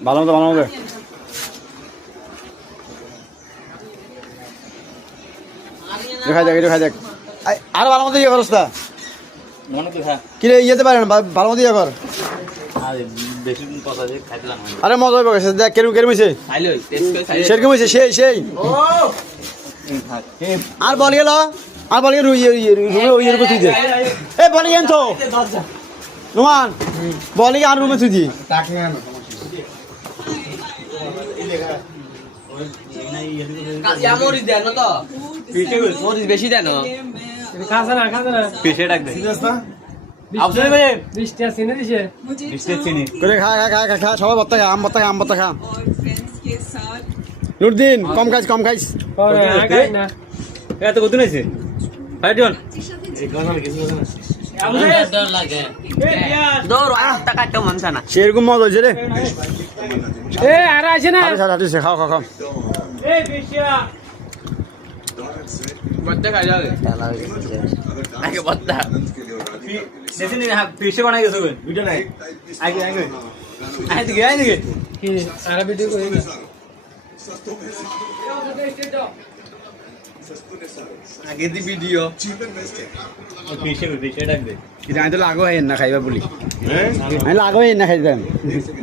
ভালো মতো ভালো মতো দেখা যাক এটা খাই যাক আর ভালো মতো ইয়ে করস না কি রে ইয়েতে পারে না ভালো মতো ইয়ে কর আরে মজা হয়ে গেছে দেখ কেরম কেরম হয়েছে সেরকম হয়েছে সেই সেই আর বল গেল আর বল গেল রুমে তুই দে এ বলি গেন তো নোমান বলি আর রুমে তুই দি বেশি দেন পিছে ডাক দে করে খা খা খা খা খা সবাই বত্তা খা আম বত্তা খা আম বত্তা খা নুরদিন কম খাইস কম খাইস এত কত নাইছে ফাইজন সেরকম মজা হয়েছে রে আর আছে না খাও খাও খাও পিছে বানাই গেছে ভিডিও নাই আগে আগে আয় দিকে কি আর ভিডিও করি আগে দি ভিডিও পিছে ডাক দে এটা আমি তো লাগো হয় না খাইবা বলি আমি লাগো হয় না খাইতাম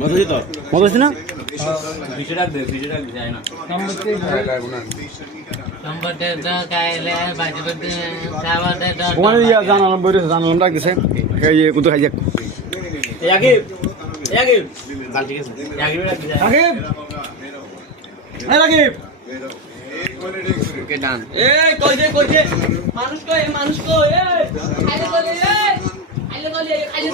মজা দিত মজা হচ্ছে না পিছে ডাক দে যায় না ওখানে জানালাম বইরেছে জানালাম রাখতেছে কুতো খাই যাক আগে আগে ঠিক আছে আগে ডাক দে রাকিব এই রাকিব ওকে ডান কই দে মানুষ কই এই আইলে কই এই আইলে কই